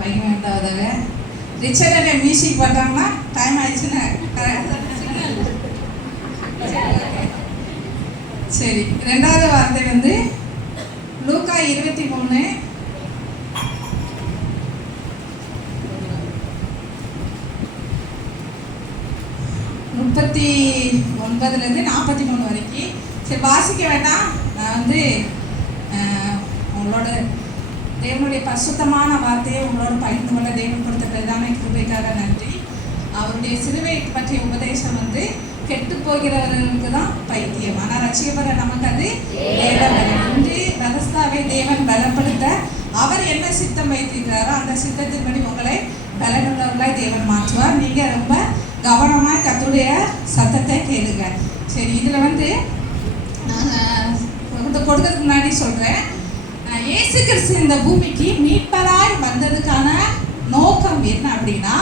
மகிமை உண்டாவதாக. ரிச்சர்டே மியூசிக் பண்ணுறாங்கன்னா டைம் ஆயிடுச்சுன்னா சரி. ரெண்டாவது வார்த்தை வந்து லூக்கா 23 39 43 வரைக்கும். சரி, வாசிக்க வேண்டாம். நான் வந்து உங்களோட தேவனுடைய பரிசுத்தமான வார்த்தையை உங்களோட பகிர்ந்து கொள்ள தேவன் கொடுத்த பிரதான கிருபைக்காக நன்றி. அவருடைய சிலுவை பற்றிய உபதேசம் வந்து கெட்டு போகிறவர்களுக்கு தான் பைத்தியம், ஆனால் ரட்சிக்கப்படுற நமக்கு அது தேவன் இன்று ரகஸ்தாவை தேவன் பலப்படுத்த அவர் என்ன சித்தம் வைத்திருக்கிறாரோ அந்த சித்தத்தின்படி உங்களை பலனுள்ளவர்களாய் தேவன் மாற்றுவார். நீங்கள் ரொம்ப கவனமாக கர்த்தருடைய சத்தத்தை கேளுங்க. சரி, இதில் வந்து கொடுக்கறதுக்கு முன்னாடி சொல்கிறேன், இயேசு கிறிஸ்து இந்த பூமிக்கு மீட்பராய் வந்ததுக்கான நோக்கம் என்ன அப்படின்னா,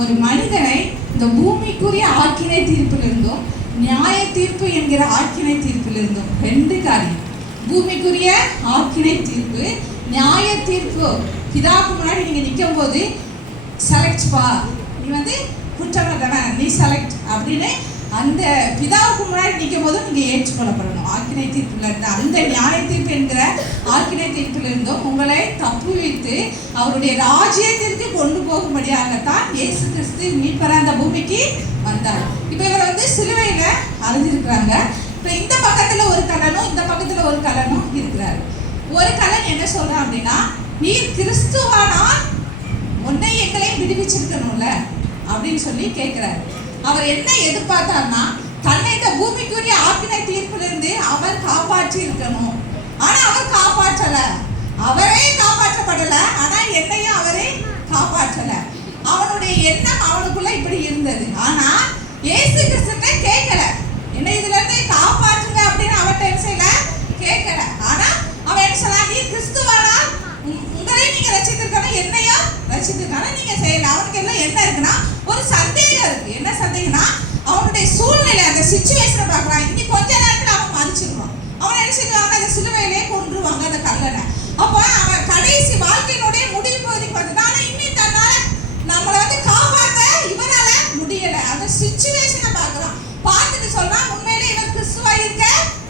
ஒரு மனிதனை இந்த பூமிக்குரிய ஆக்கினை தீர்ப்பிலிருந்தும் நியாய தீர்ப்பு என்கிற ஆக்கினை தீர்ப்பிலிருந்தும் ரெண்டு காரியம். பூமிக்குரிய ஆக்கினை தீர்ப்பு, நியாய தீர்ப்பு. பிதாவுக்கு முன்னாடி நீங்கள் நிற்கும் போது செலக்ட் பா, நீ வந்து குற்றமற்றவன், நீ செலக்ட் அப்படின்னு அந்த பிதாவுக்கு முன்னாடி நிற்கும் போதும் நீங்கள் ஏற்றுக்கொள்ளப்படணும். ஆக்கினை தீர்ப்பில் இருந்து, அந்த நியாய தீர்ப்பு என்கிற ஆக்கினை தீர்ப்பிலிருந்தும் உங்களை தப்புவித்து அவருடைய ராஜ்யத்திற்கு கொண்டு போகும்படியாகத்தான் இயேசு கிறிஸ்து மீட்பராக அந்த பூமிக்கு வந்தார். இப்போ இவரை வந்து சிலுவையில் அறைஞ்சிருக்கிறாங்க. இப்போ இந்த பக்கத்தில் ஒரு கல்லனும் இந்த பக்கத்தில் ஒரு கல்லனும் இருக்கிறார். ஒரு கல்லன் என்ன சொல்கிறான் அப்படின்னா, நீ கிறிஸ்துவானால் உன்னை எங்களையும் விடுவிச்சிருக்கணும்ல அப்படின்னு சொல்லி கேட்கிறாரு. அவர் என்ன எதிர்பார்த்தார்னா, தன்னை இந்த பூமிக்குரிய ஆக்கினை தீர்ப்பிலிருந்து அவர் காப்பாற்றி இருக்கணும். ஆனா அவர் காப்பாற்றல, அவரே காப்பாற்றப்படல. ஆனா என்னையும் அவரே காப்பாற்றல. அவனுடைய எண்ணம் அவனுக்குள்ள இப்படி இருந்தது. ஆனா இயேசு கிறிஸ்துட்ட கேட்கல, என்ன இதுல இருந்து காப்பாற்றுங்க அப்படின்னு அவர்கிட்ட என்ன செய்யல, கேட்கல. ஆனா அவன் என்ன சொன்னா, நீ கிறிஸ்துவானா உங்களையும் நீங்க ரட்சித்திருக்கணும், என்னையும் ரட்சித்திருக்கணும், நீங்க செய்யல. அவனுக்கு எல்லாம் என்ன இருக்குன்னா, ஒரு சந்தேகம் இருக்கு. என்ன சந்தேகம்னா, அவனுடைய சூழ்நிலை, அந்த சிச்சுவேஷனை பார்க்கலாம். இன்னி கொஞ்ச நேரத்தில் அவன் மறிச்சிருவான். அவன் என்ன செய்வாங்க, அந்த சிலுவையிலே கொன்றுவாங்க அந்த கல்லனை. அப்போ அவன் கடைசி வாழ்க்கையினுடைய முடிவு பகுதிக்கு பார்த்தா இன்னும் தன்னால நம்மளை வந்து காப்பாற்ற இவனால முடியல. அந்த சிச்சுவேஷனை பார்க்கலாம். பார்த்துட்டு சொன்னா உண்மையிலே இவன் கிறிஸ்துவா இருக்க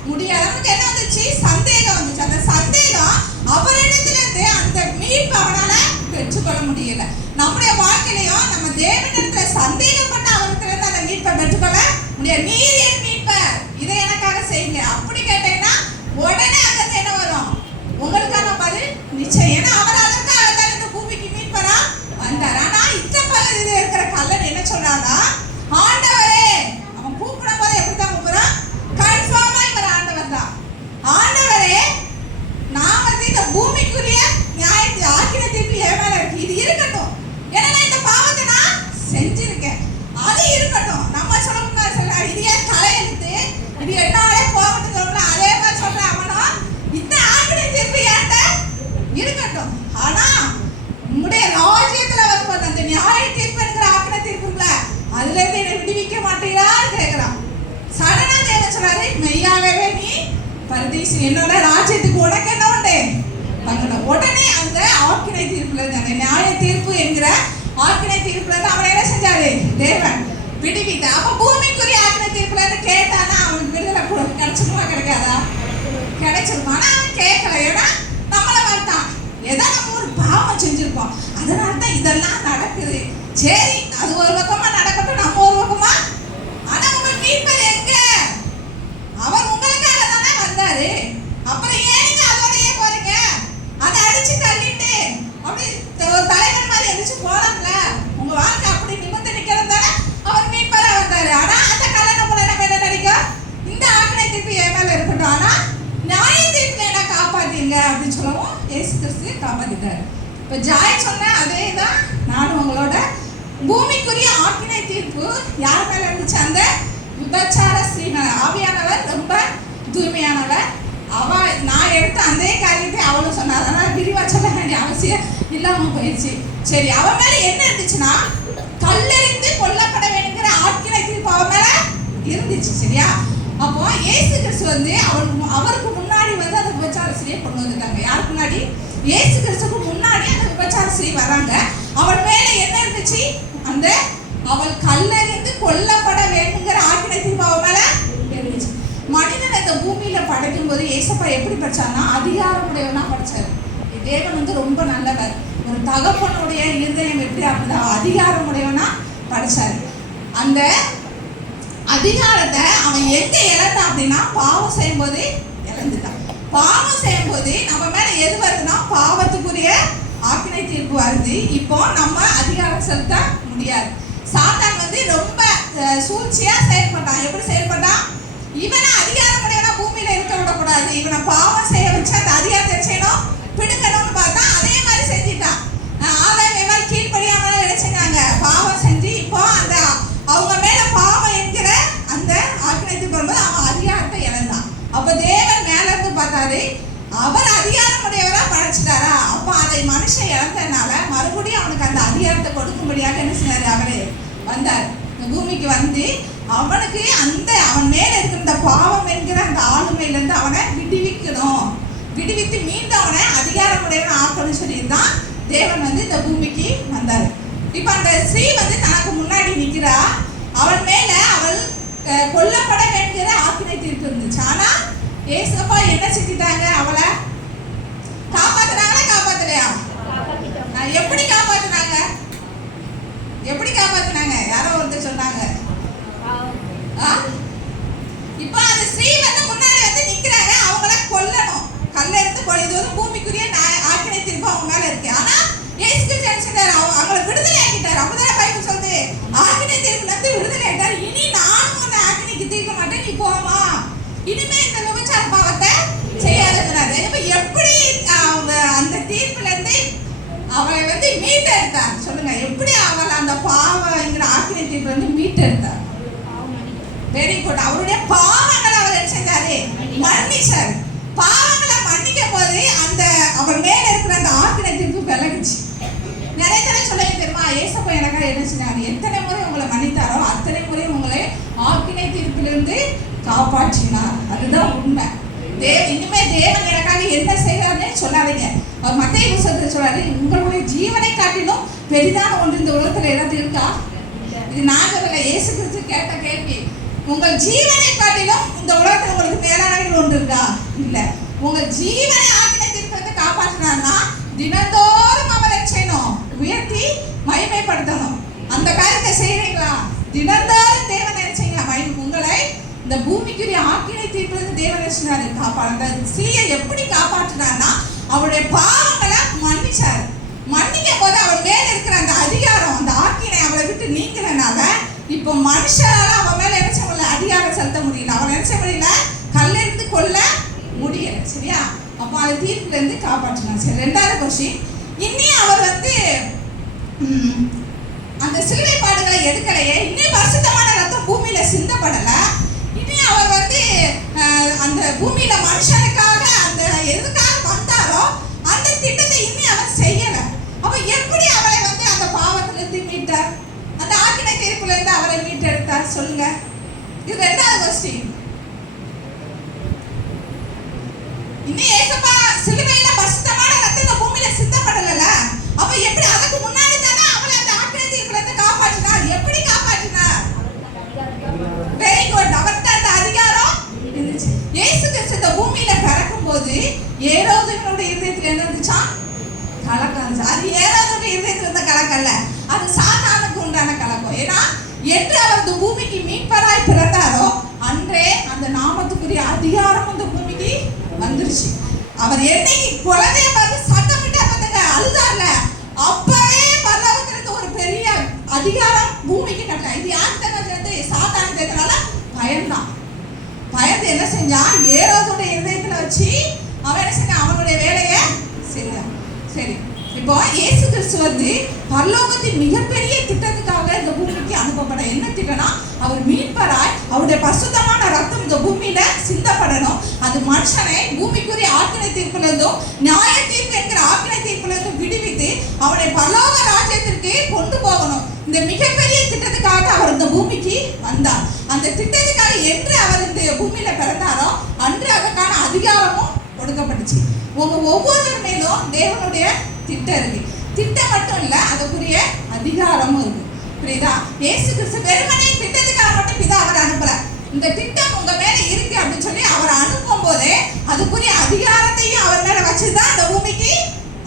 முடியாது. அவனுக்கு என்ன வந்துச்சு, சந்தேகம் வந்துச்சு. அந்த சந்தேகம் அவரிடத்திலிருந்து அந்த மீட்பு அவனால பெற்றுக்கொள்ள முடியல. நம்முடைய வாழ்க்கையிலையும் நம்ம தேவனிடத்துல சந்தேகப்பட்ட அவரிடத்திலிருந்து அந்த மீட்பை பெற்றுக்கொள்ள முடியாது. நீர் என் மீட்பர், இதை எனக்காக செய்யுங்க அப்படி கேட்டீங்கன்னா உடனே அங்க என்ன வரும், உங்களுக்கான பதில் நிச்சயம். ஏன்னா அவர் அதற்காக தான் இந்த பூமிக்கு மீட்பரா வந்தார். ஆனா இந்த பகுதியில் இருக்கிற கல்லன் என்ன சொல்றாங்க, ஆண்டவரே, அவன் கூப்பிடும் போது எப்படித்தான் கூப்பிடுறான், கன்ஃபார்மா இவர் ஆண்டவர் தான். ஆண்டவரே, நான் வந்து இந்த பூமிக்குரிய நியாயத்தை ஆக்கின தீர்ப்பு என் மேல இருக்கு, இது இருக்கட்டும். ஏன்னா இந்த பாவத்தை நான் செஞ்சிருக்கேன், அது இருக்கட்டும். நம்ம சொல்லணும் சொல்ல, இது ஏன் தலையெழுத்து, இது என்னாலே போகட்டும் சொல்ல, அதே மாதிரி சொல்ற அவனும் இந்த ஆக்கின தீர்ப்பு ஏன்ட்ட இருக்கட்டும். ஆனா உங்களுடைய ராஜ்யத்துல வரும்போது அந்த நியாய தீர்ப்பு இருக்கிற ஆக்கின தீர்ப்புல அதுல இருந்து என்னை விடுவிக்க மாட்டீங்களான்னு கேட்கிறான். சடனா தேவன் சொல்றாரு, மெய்யாகவே நீ பரதீசி, என்னோட ராஜ்யத்துக்கு உனக்கு என்ன உண்டு பங்கணும். உடனே அந்த ஆக்கினை தீர்ப்புல இருந்து, அந்த நியாய தீர்ப்பு என்கிற ஆக்கினை தீர்ப்புல இருந்து அவன் என்ன செஞ்சாரு, தேவன் விடுவித்த. அப்ப பூமிக்குரிய ஆக்கினை தீர்ப்புல இருந்து கேட்டானா அவனுக்கு விடுதலை கிடைச்சிருமா கிடைக்காதா, கிடைச்சிருமா. ஆனா அவன் கேட்கல. ஏன்னா நம்மளை பார்த்தான், ஏதோ நம்ம ஒரு பாவம் செஞ்சிருப்போம், அதனால தான் இதெல்லாம் நடக்குது. சரி, அது ஒரு பக்கமா நடக்கட்டும், நம்ம ஒரு பக்கமா. ஆனா உங்க மீட்பர் எங்க, அவர் உங்களுக்காக தானே வந்தாரு. அப்புறம் ஏன் அதோடயே போறீங்க, அதை அடிச்சு தள்ளிட்டு அப்படி ஒரு தலைவன் மாதிரி எதிர்த்து போறாங்கல்ல. உங்க வாழ்க்கை அப்படி நிமிர்ந்து நிக்கிறது தானே அவர் மீட்பரா வந்தாரு. ஆனா அந்த கல்யாண போல நம்ம என்ன நினைக்கும், இந்த ஆக்கினை தீர்ப்பு என் மேல இருக்கட்டும், ஆனா நியாய தீர்ப்புல என்ன காப்பாத்தீங்க அப்படின்னு சொல்லவும் இயேசு கிறிஸ்து காப்பாத்திட்டாரு. இப்ப ஜாய் சொன்ன அதே தான் நானும் உங்களோட. பூமிக்குரிய ஆக்கினை தீர்ப்பு யார் மேல இருந்துச்சு, அந்த விபச்சார ஸ்ரீ மேல. ஆவியானவர் ரொம்ப தூய்மையானவர். அவ நான் எடுத்த அந்த காரியத்தை அவளும் சொன்னா, அதனால விரிவா சொல்ல வேண்டிய அவசியம் இல்லாம போயிடுச்சு. சரி, அவன் மேல என்ன இருந்துச்சுன்னா, கல்லெறிந்து கொல்லப்பட வேணுங்கிற ஆக்கினை தீர்ப்பு அவன் மேல இருந்துச்சு. சரியா, அப்போ இயேசு கிறிஸ்து வந்து அவருக்கு முன்னாடி வந்து அந்த விபச்சார ஸ்ரீயை கொண்டு வந்துட்டாங்க. யாருக்கு முன்னாடி, இயேசு கிறிஸ்துக்கு முன்னாடி அந்த விபச்சார ஸ்ரீ வராங்க. அந்த அவள் கல்லறிந்து கொல்லப்பட வேண்டுங்கிற ஆக்கினை தீர்ப்பு அவ மேல இருந்துச்சு. மனிதன் இந்த பூமியில படைக்கும் போது ஏசப்பா எப்படி படிச்சான்னா அதிகாரமுடையவனா படிச்சாரு. தேவன் வந்து ரொம்ப நல்லவர். ஒரு தகப்பனுடைய இருதயம் எப்படி அப்படிதான் அதிகாரமுடையவனா படிச்சாரு. அந்த அதிகாரத்தை அவன் எங்க இழந்தான் அப்படின்னா பாவம் செய்யும் போது இழந்துட்டான். பாவம் செய்யும் போது நம்ம மேல எது வருதுன்னா பாவத்துக்குரிய ஆக்கினை தீர்ப்பு வருது. இப்போ நம்ம அதிகாரம் செலுத்த முடியாது. சாத்தான் வந்து ரொம்ப சூழ்ச்சியா செயல்பட்டான். எப்படி செயல்பட்டான்? இவனை அதிகாரம் உடையவனா பூமியில இருக்க விடக்கூடாது, இவனை பாவம் செய்ய வச்சு அந்த அதிகாரத்தை செய்யணும் பிடுங்கணும்னு பார்த்தா அதே மாதிரி செஞ்சுட்டான். ஆதாம் கீழ்படியாம என்ன செஞ்சாங்க? பாவம் செஞ்சு இப்போ அந்த அவங்க மேல பாவம் என்கிற அந்த ஆக்கினை தீர்ப்பு வரும்போது அவன் அதிகாரத்தை இழந்தான். அப்ப தேவன் மேல இருந்து பார்த்தாரு, அவர் அதிகாரம் உடையவரா படைச்சிட்டாரா? அப்ப அதை மனுஷன் இழந்ததுனால மறுபடியும் அவனுக்கு அந்த அதிகாரத்தை கொடுக்கும்படியாக என்ன செய்யாரு? அவரு வந்தார். இந்த பூமிக்கு வந்து அவனுக்கு அந்த அவன் மேல இருக்கிற இந்த பாவம் என்கிற அந்த ஆளுமையிலிருந்து அவனை விடுவிக்கணும், விடுவித்து மீண்டும் அவனை அதிகாரம் உடையவன் ஆக்கணும்னு சொல்லியிருந்தான் தேவன் வந்து இந்த பூமிக்கு வந்தார். இப்ப அந்த ஸ்ரீ வந்து தனக்கு முன்னாடி நிற்கிறா. அவள் மேல அவள் கொல்லப்பட வேண்டிய ஆக்கினை தீர்ப்பு இருந்துச்சு. ஆனா ஏசப்பா என்ன செஞ்சிட்டாங்க? அவளை காப்பாத்துனாங்களா காப்பாத்தலையா? எப்படி காப்பாத்துனாங்க? எப்படி காப்பாத்துனாங்க? யாரோ ஒருத்தர் சொன்னாங்க. இப்ப அந்த ஸ்ரீ வந்து முன்னாடி வந்து நிக்கிறாங்க. அவங்கள கொல்லணும், கல்ல எடுத்து இது வந்து பூமிக்குரிய ஆக்கினை தீர்ப்பு அவங்க மேல இருக்கு. ஆனா இயேசு கிறிஸ்து அவங்களை விடுதலை ஆக்கிட்டாரு. அப்பதான் பைபிள் சொல்லுது ஆக்கினை தீர்ப்புல இருந்து விடுதலை ஆயிட்டாரு. இனி நானும் அந்த ஆக்கினைக்கு தீர்க்க மாட்டேன், நீ போமா, இனிமே இந்த விபச்சார பாவத்தை செய்யாதுங்கிறாரு. இப்ப எப்படி அந்த தீர்ப்புல இருந்து அவளை வந்து மீட்டெடுத்தார் சொல்லுங்க? எப்படி அவளை அந்த பாவங்கிற ஆக்கினை தீர்ப்புல இருந்து மீட்டெடுத்தார்? Very good. அவருடைய பாவங்களை அவர் என்ன செஞ்சாரு? மன்னிச்சார். பாவங்களை மன்னிக்கும் போது அந்த அவர் மேல இருக்கிற அந்த ஆக்கினை தீர்ப்பு விலகுச்சு. நிறைய தடவை சொல்ல தெரியுமா? ஏசப்பா எனக்காக என்ன செஞ்சாரு? எத்தனை முறை உங்களை மன்னித்தாரோ அத்தனை முறை உங்களை ஆக்கினை தீர்ப்பிலிருந்து காப்பாற்றினார். அதுதான் உண்மை. இனிமே தேவன் எனக்காக என்ன செய்யறாருன்னு சொல்லாதீங்க. அவர் மத்தேயு புத்தகத்துல சொல்றாரு, உங்களுடைய ஜீவனை காட்டிலும் பெரிதான ஒன்று இந்த உலகத்துல ஏதாவது இருக்கா? இது நாங்கள் இயேசு கிறிஸ்து கேட்ட கேள்வி. உங்கள் ஜீவனை காட்டிலும் இந்த உலகத்துல உங்களுக்கு மேலானவர்கள் ஒன்று இருக்கா? இல்ல. உங்கள் ஜீவனை ஆக்கினை தீர்ப்பு காப்பாற்றினார்னா தினந்தோறும் அவரை செய்யணும், உயர்த்தி மகிமைப்படுத்தணும். அந்த காரியத்தை செய்யறீங்களா? தினந்தோறும் தேவன் நினைச்சீங்களா? உங்களை இந்த பூமிக்குரிய ஆக்கினை தீர்ப்பு தேவன் நினைச்சாரு காப்பாற்ற. ஸ்ரீயை எப்படி காப்பாற்றினார்னா அவருடைய பாவங்களை மன்னிச்சாரு. மன்னிக்கும் போது அவள் மேல இருக்கிற அந்த அதிகாரம் அந்த ஆக்கினை அவளை விட்டு நீங்கிறனால இப்போ மனுஷனால அவன் மேல நினைச்ச அதிகாரம் செலுத்த முடியல. அவன் நினைச்ச முடியல, கல்லெடுத்து கொள்ள முடியல. சரியா? அப்ப அந்த தீர்ப்புல இருந்து காப்பாற்றினான். சரி, ரெண்டாவது கொஸ்டின். இன்னும் அவர் வந்து அந்த சிலுவை பாடுகளை எடுக்கலையே, இன்னும் பரிசுத்தமான ரத்தம் பூமியில சிந்தப்படல. இன்னும் அவர் வந்து அந்த பூமியில மனுஷனுக்காக அந்த எதுக்காக வந்தாரோ அந்த திட்டத்தை இன்னும் அவர் செய்யல. அப்ப எப்படி அவளை வந்து அந்த பாவத்துல இருந்து மீட்டார்? அந்த ஆக்கினை தீர்ப்புல இருந்து அவரை மீட்டெடுத்தார் சொல்லுங்க? இது ரெண்டாவது கொஸ்டின். இன்னும் ஏசப்பா சிலுவையில பரிசுத்தமான ரத்தம் பூமியில சிந்தப்படல. அப்ப எப்படி அதுக்கு முன்னாடி தானே அவளை அந்த ஆக்கினை தீர்ப்புல இருந்து காப்பாற்றினார்? எப்படி காப்பாற்றினார்? Very good. அவர்கிட்ட அந்த அதிகாரம் இருந்துச்சு. இயேசு கிறிஸ்து இந்த பூமியில பிறக்கும் போது ஏரோதுவினுடைய இதயத்துல என்ன இருந்துச்சா? கலக்கம் இருந்துச்சு. அது ஏரோதுவினுடைய இதயத்துல இருந்த கலக்கம் இல்ல, அது சாத்தானுக்கு உண்டான கலக்கம். ஏன்னா என்று அவர் இந்த பூமிக்கு மீட்பராய் பிறந்தாரோ அன்றே அந்த நாமத்துக்குரிய அதிகாரம் இந்த பூமிக்கு வந்துருச்சு. அவர் என்னைக்கு குழந்தைய பார்த்து சத்தமிட்டா பார்த்துங்க, அழுதார்ல, அப்பவே பரலோகத்திலிருந்து ஒரு பெரிய அதிகாரம் பூமிக்கு கட்டல. இது யாருக்கு தெரிஞ்சது? சாத்தானுக்கு தெரிஞ்சனால பயந்தான். பயந்து என்ன செஞ்சான்? ஏரோதுடைய இதயத்துல வச்சு அவன் என்ன செஞ்சான்? அவனுடைய வேலையை செஞ்சான். சரி, இப்போ இயேசு கிறிஸ்து வந்து பரலோகத்தின் மிகப்பெரிய திட்டத்துக்காக இந்த பூமிக்கு அனுப்பப்பட. என்ன திட்டம்னா அவர் மீட்பராய் அவருடைய பரிசுத்தமான ரத்தம் இந்த பூமியில சிந்தப்படணும். அது மனுஷனை பூமிக்குரிய ஆக்கினை தீர்ப்புல இருந்தும் நியாய தீர்ப்பு என்கிற ஆக்கினை தீர்ப்புல இருந்தும் விடுவித்து அவருடைய பரலோக ராஜ்யத்திற்கு கொண்டு போகணும். இந்த மிகப்பெரிய திட்டத்துக்காக அவர் இந்த பூமிக்கு வந்தார். அந்த திட்டத்துக்காக என்று அவர் இந்த பூமியில பிறந்தாரோ அன்று அதற்கான அதிகாரமும் கொடுக்கப்பட்டுச்சு. உங்க ஒவ்வொருவர் மேலும் தேவனுடைய திட்டம் இருக்கு. திட்டம் மட்டும் இல்ல, அதுக்குரிய அதிகாரமும் இருக்கு. புரியுதா? இயேசு கிறிஸ்து வெறுமனே திட்டத்துக்காக மட்டும் பிதா அவர் அனுப்பல. இந்த திட்டம் உங்க மேல இருக்கு அப்படின்னு சொல்லி அவர் அனுப்பும் போதே அதுக்குரிய அதிகாரத்தையும் அவர் மேல வச்சுதான் அந்த பூமிக்கு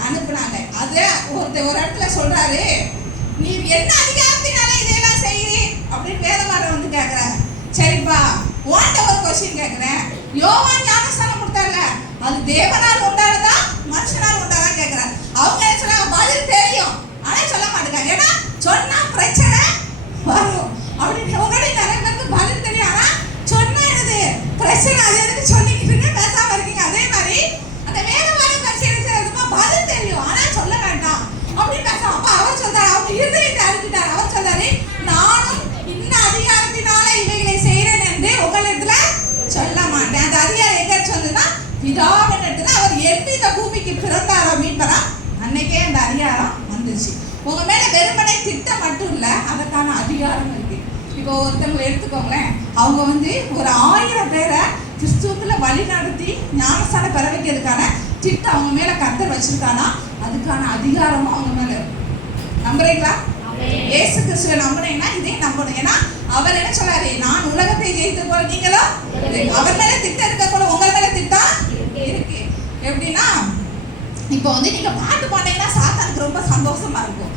அனுப்புனாங்க. அது ஒரு இடத்துல சொல்றாரு, நீ என்ன அதிகாரத்தினால இதெல்லாம் செய்யறீ அப்படின்னு வேதமாரர் வந்து கேட்கிறாங்க. சரிப்பா, உன்கிட்ட ஒரு கொஸ்டின் கேட்கிறேன். யோவான் ஞானஸ்நானம் கொடுத்தார்ல, அது தேவனால் உண்டானதா மனுஷனால் உண்டானதா கேட்கிறார். அவங்க என்ன சொல்றாங்க, பதில் தெரியும் ஆனா சொல்ல மாட்டேங்கிறாங்க. ஏன்னா சொன்னா பிரச்சனை வரும் அப்படின்னு. உங்களுடைய நிறைய பேருக்கு பதில் தெரியும் ஆனா சொன்னா என்னது பிரச்சனை, அது எதுக்கு சொன்னிக்கிட்டு பேசாம இருக்கீங்க. அதே மாதிரி அந்த வேதமாரர் பரிசீலிச்சதுமா பதில் தெரியும் ஆனா சொல்ல வேண்டாம் அப்படின்னு பேசாம. அப்ப அவர் சொல்றாரு, அவங்க இருதயத்தை அறிஞ்சிட்டார். அவர் சொல்றாரு, நானும் இன்னும் அதிகாரத்தினால இவைகளை செய்யறேன் என்று உங்களிடத்துல சொல்ல மாட்டேன். அந்த அதிகாரம் எங்க சொன்னா பிதாவின் இடத்துல அவர் எப்படி இந்த பூமிக்கு பிறந்தாரோ மீட்பரா அன்னைக்கே அந்த அதிகாரம் வந்துச்சு. உங்க மேல வெறுமனை திட்டம் மட்டும் இல்ல, அதற்கான அதிகாரம் இருக்கு. இப்போ ஒருத்தவங்களை எடுத்துக்கோங்களேன், அவங்க வந்து ஒரு 1000 பேரை கிறிஸ்துவத்துல வழி நடத்தி ஞானஸ்தானம் பெற வைக்கிறதுக்கான திட்டம் அவங்க மேல கர்த்தர் வச்சிருக்கானா, அதுக்கான அதிகாரமும் அவங்க மேல இருக்கு. நம்புறீங்களா? இயேசு கிறிஸ்துவை நம்புனீங்கன்னா இதே நம்பணும். ஏன்னா அவர் என்ன சொல்றாரு, நான் உலகத்தை ஜெயித்த போல நீங்களும், அவர் மேல திட்டம் இருக்க போல உங்கள் மேல திட்டம் இருக்கு. எப்படின்னா, இப்போ வந்து நீங்க பாட்டு பாட்டீங்கன்னா சாத்தானுக்கு ரொம்ப சந்தோஷமா இருக்கும்.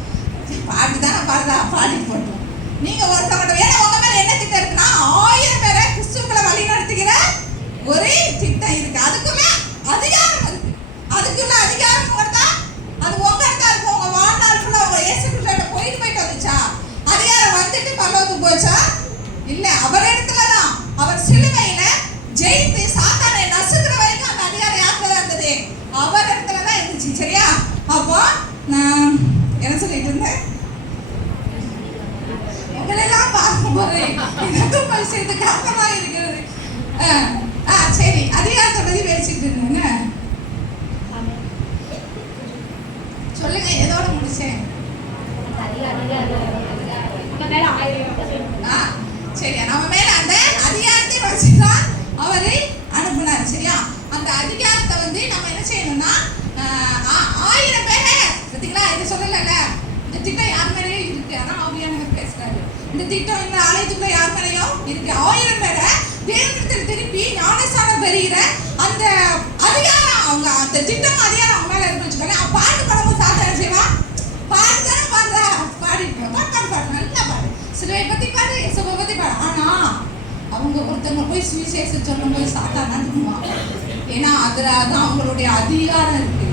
பாட்டு தானே பாடுதா, பாடிட்டு போட்டோம். நீங்க ஒருத்தவங்க ஏன்னா உங்க மேல என்ன திட்டம் இருக்குன்னா, 1000 பேரை கிறிஸ்துவுக்குள்ள வழி நடத்துகிற ஒரு திட்டம் இருக்கு. அதுக்குமே அதிகாரம் இருக்கு. அதுக்குள்ள அதிகாரம் கொடுத்தா அது உங்க இடத்துல இருக்கும். உங்க வாழ்நாள் ஃபுல்லா உங்க இயேசு கிறிஸ்துவோட போயிட்டு வந்துச்சா, அதிகாரம் வந்துட்டு பரலோகத்துக்கு போச்சா? இல்ல, அவர் இடத்துல தான். அவர் சிலுவையில ஜெயித்து சாத்தானை நசுக்கிற வரைக்கும் அந்த அதிகாரம் யாருக்குள்ள இருந்தது? அவர் இடத்துல தான் இருந்துச்சு. சரியா? அப்போ நான் என்ன சொல்லிட்டு இருந்தேன், உங்களெல்லாம் பார்க்கும்போது எனக்கும் பரிசுக்கு காரணமா இருக்கிறது. சரி, அதிகாரத்தை பத்தி பேசிட்டு இருந்தேன். சொல்லுங்க, எதோட முடிச்சேன்? சரி, நம்ம மேல அந்த அதிகாரத்தை வச்சுதான் அவரை அனுப்புனார். சரியா? அந்த அதிகாரத்தை வந்து நம்ம என்ன செய்யணும்னா, 1000 பேரை பார்த்தீங்களா, இது சொல்லல, இந்த திட்டம் யார் மேலேயும் இருக்கு. ஆனா ஆவியானவர் பேசுறாரு, இந்த திட்டம் இந்த ஆலயத்துக்குள்ள யார் மேலேயும் இருக்கு. 1000 பேரை தேவனிடத்தில் திருப்பி ஞானஸ்நானம் பெறுகிற அந்த அதிகாரம், அவங்க அந்த திட்டம் அதிகாரம் அவங்க மேல இருக்கு வச்சுக்கோங்க. பாட்டு பாடும்போது சாத்தா என்ன செய்வா, பாட்டு தானே பாடுறா, பாடிட்டு பாடு நல்லா பாடு, சிலுவை பத்தி பாடு, இயேசுவை பத்தி பாடு. ஆனா அவங்க ஒருத்தவங்க போய் சுவிசேஷம் சொல்லும் போது சாத்தா நடுங்குவாங்க. ஏன்னா அதுல தான் அவங்களுடைய அதிகாரம் இருக்கு.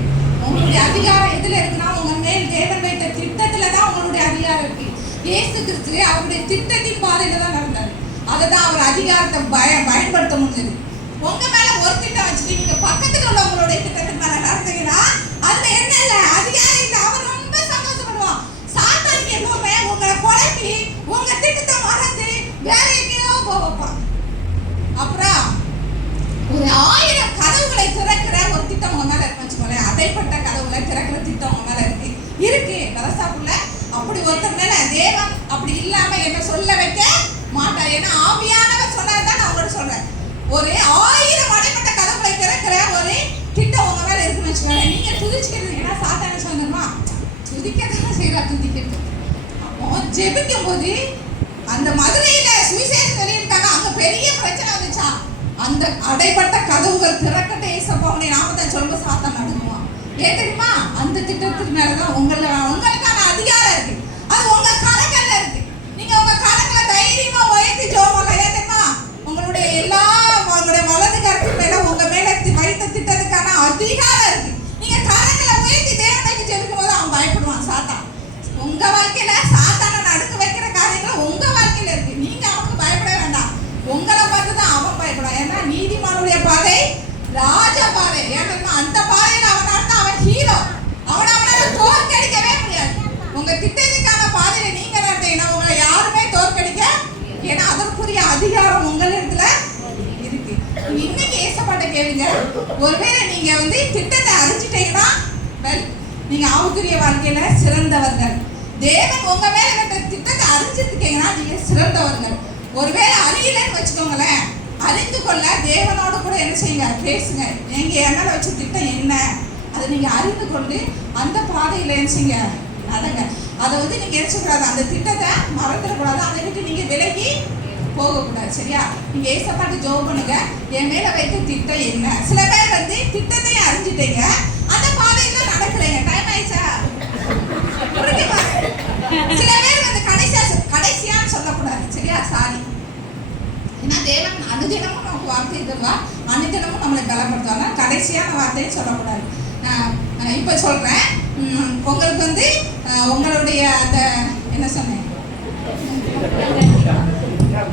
உங்களுடைய அதிகாரம் எதுல இருக்குன்னா, உங்க மேல் தேவன் வைத்த திட்டத்துல தான் உங்களுடைய அதிகாரம் இருக்கு. இயேசு கிறிஸ்து அவருடைய திட்டத்தின் பாதையில தான் நடந்தாரு. அதை தான் அவர் அதிகாரத்தை பயன்படுத்த முடிஞ்சது. உங்க மேல ஒரு திட்டம் வச்சுட்டு நீங்க பக்கத்துல உள்ளவங்களுடைய திட்டத்துக்கு மேல நடந்தீங்கன்னா அதுல என்ன இல்ல, அதிகாரம் இல்ல. அவர் ரொம்ப சந்தோஷப்படுவான். சாத்தானுக்கு எப்பவுமே உங்களை குழப்பி உங்க திட்டத்தை மறந்து வேற எங்கேயோ போவான். அப்புறம் ஒரு 1000 கதவுகளை திறக்கிற ஒரு திட்டம் உங்க மேல இருக்கு வச்சுக்கோங்களேன். அடைப்பட்ட கதவுகளை திறக்கிற திட்டம் உங்க மேல இருக்கு வரசாக்குள்ள. அப்படி ஒருத்தர் மேல தேவன் அப்படி இல்லாம என்ன சொல்ல வைக்க மாட்டார். ஏன்னா ஆவியானவர் சொன்னதான் நான் உங்கள்ட்ட சொல்றேன். ஒரு 1000 அடைப்பட்ட கதவுகளை திறக்கிற ஒரு திட்டம் உங்க மேல இருக்குன்னு வச்சுக்கோங்க. நீங்க துதிச்சுக்கிறீங்கன்னா சாத்தான சொன்னமா துதிக்கதான் செய்யறா, துதிக்கிறது. அப்போ ஜெபிக்கும் போது அந்த மதுரையில சுவிசேஷம் வெளியிருக்காங்க, அங்க பெரிய பிரச்சனை வந்துச்சா, அந்த அடைப்பட்ட கதவுகள் திறக்கட்டே ஏசப்பாவுடைய நாமத்தை சொல்லும்போது சாத்தான் நடுங்குவான். ஏன் தெரியுமா? அந்த திட்டத்துக்கு மேலதான் உங்களுக்கான அதிகாரம் இருக்கு. அது உங்க கரங்கள்ல இருக்கு. நீங்க உங்க கரங்களை தைரியமா உயர்த்தி ஜெபம். ஏன் தெரியுமா? உங்களுடைய உங்களுடைய வலது கரத்து மேல உங்க மேல வைத்த திட்டத்துக்கான அதிகாரம் இருக்கு. நீங்க கரங்களை உயர்த்தி தேவனுக்கு ஜெபிக்கும் போது அவன் பயப்படுவான் சாத்தான். உங்க வாழ்க்கையில சாத்தானை நடுக்க வைக்கிற காரியங்கள் உங்க வாழ்க்கையில இருக்கு. நீங்க அவனுக்கு பயப்பட வேண்டாம். உங்களை பார்த்துதான் அவன் பயப்படான். ஏன்னா நீதிமானுடைய பாதை ராஜ பாதை. ஏன்னா அந்த பாதையில அவன் ஹீரோ. அவனால தோற்கடிக்கவே முடியாது. உங்க திட்டத்துக்கான பாதையில நீங்க நடத்தீங்கன்னா உங்களை யாருமே தோற்கடிக்க, ஏன்னா அதற்குரிய அதிகாரம் உங்களிடத்துல இருக்கு. இன்னைக்கு ஏசப்பாட்ட கேளுங்க. ஒருவேளை நீங்க வந்து திட்டத்தை அறிஞ்சிட்டீங்கன்னா நீங்க ஆவுக்குரிய வாழ்க்கையில சிறந்தவர்கள். தேவன் உங்க மேல திட்டத்தை அறிஞ்சிருக்கீங்கன்னா நீங்க சிறந்தவர்கள். ஒருவேளை அறியலன்னு வச்சுக்கோங்களேன், அறிந்து கொள்ள தேவனோடு கூட என்ன செய்யுங்க, பேசுங்க. நீங்க என் மேல வச்ச திட்டம் என்ன, அதை நீங்க அறிந்து கொண்டு அந்த பாதையில என்ன செய்யுங்க, நடங்க. அதை வந்து நீங்க எடுத்துக்கூடாது, அந்த திட்டத்தை மறந்துடக்கூடாது, அதை விட்டு நீங்க விலகி போகக்கூடாது. சரியா? நீங்க ஏசப்பாட்டு ஜெபம் பண்ணுங்க, என் மேல வைத்த திட்டம் என்ன. சில பேர் வந்து திட்டத்தை அறிஞ்சிட்டீங்க, அந்த பாதையில நடக்கலைங்க. டைம் ஆயிடுச்சா? சில பேர் வந்து கடைசியான்னு சொல்லக்கூடாது. சரியா? சாரி. ஏன்னா தேவன் அனுதினமும் நமக்கு வார்த்தை தருவா, அனுதினமும் நம்மளை பலப்படுத்துவாங்க. கடைசியான வார்த்தையை சொல்லக்கூடாது. இப்போ சொல்றேன், உங்களுக்கு வந்து உங்களுடைய அந்த என்ன சொன்னேன்,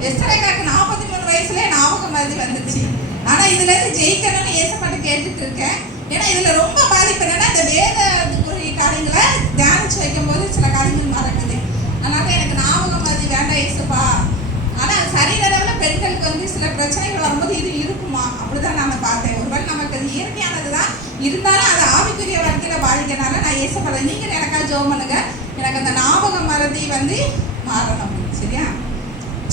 எஸ்தரேக்காக்கு 43 வயசுல ஞாபகம் மறதி வந்துச்சு. ஆனா இதுல இருந்து ஜெயிக்கணும்னு ஏசப்பாட்டு கேட்டுட்டு இருக்கேன். ஏன்னா இதுல ரொம்ப பாதிப்பு என்னன்னா, இந்த வேதத்துக்குரிய காரியங்களை தியானிச்சு வைக்கும் போது சில காரியங்கள் மறக்குது. அதனால எனக்கு ஞாபகம் மறதி வேண்டாம் ஏசப்பா. ஆனா சரீர அளவில் பெண்களுக்கு வந்து சில பிரச்சனைகள் வரும்போது இது இருக்குமா அப்படிதான் நான் பார்த்தேன். ஒருவேளை நமக்கு அது இயற்கையானதுதான், இருந்தாலும் அது ஆவிக்குரிய வாழ்க்கையில பாதிக்கிறனால நான் ஏசப்படுறேன். நீங்க எனக்காக ஜெபம் பண்ணுங்க, எனக்கு அந்த ஞாபக மறதி வந்து மாறணும். சரியா?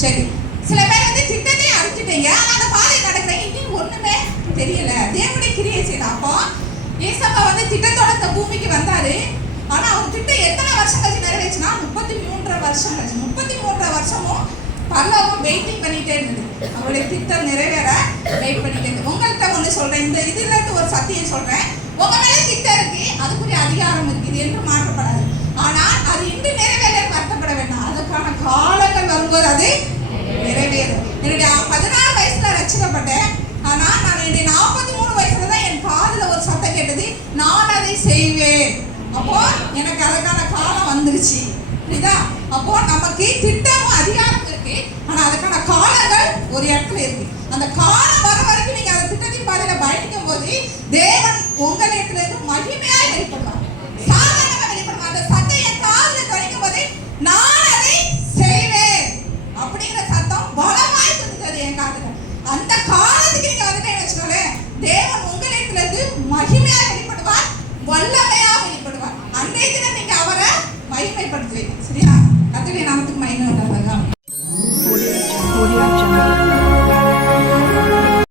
சரி. சில பேர் வந்து திட்டத்தை அழிச்சிட்டீங்க, ஆனா அந்த பாதை நடக்கிறீங்க, இன்னும் ஒண்ணுமே தெரியல. தேவனுடைய கிரியை செய்யலாம். அப்போ ஏசப்பா வந்து திட்டத்தோட இந்த பூமிக்கு வந்தாரு. ஆனா அவர் திட்டம் எத்தனை வருஷம் கழிச்சு நிறைவேச்சுன்னா 33 வருஷம் கழிச்சு. 33 வருஷமும் பல்லவம் வெயிட்டிங் பண்ணிட்டே இருந்தது, அவருடைய திட்டம் நிறைவேற வெயிட் பண்ணிட்டே இருந்தது. உங்கள்கிட்ட ஒண்ணு சொல்றேன், இந்த இதுல இருந்து ஒரு சத்தியம் சொல்றேன். உங்க மேல திட்டம் இருக்கு, அதுக்குரிய அதிகாரம் இருக்கு, இது என்று மாற்றப்படாது. ஆனால் அது இன்று நிறைவேற வருத்தப்பட வேண்டாம், அதுக்கான காலங்கள் வரும்போது அது நிறைவேறும். என்னுடைய 16 வயசுல ரட்சிக்கப்பட்டேன். ஆனா நான் என்னுடைய 43 வயசுல தான் என் காதுல ஒரு சத்தம் கேட்டது, நான் அதை செய்வேன். அப்போ எனக்கு அதுக்கான காலம் வந்துருச்சு. புரியுதா? அப்போ நமக்கு திட்டமும் அதிகாரம் இருக்கு, ஆனா அதுக்கான காலங்கள் ஒரு இடத்துல இருக்கு. அந்த காலம் வர வரைக்கும் நீங்க அந்த திட்டத்தின் பாதையில பயணிக்கும் போது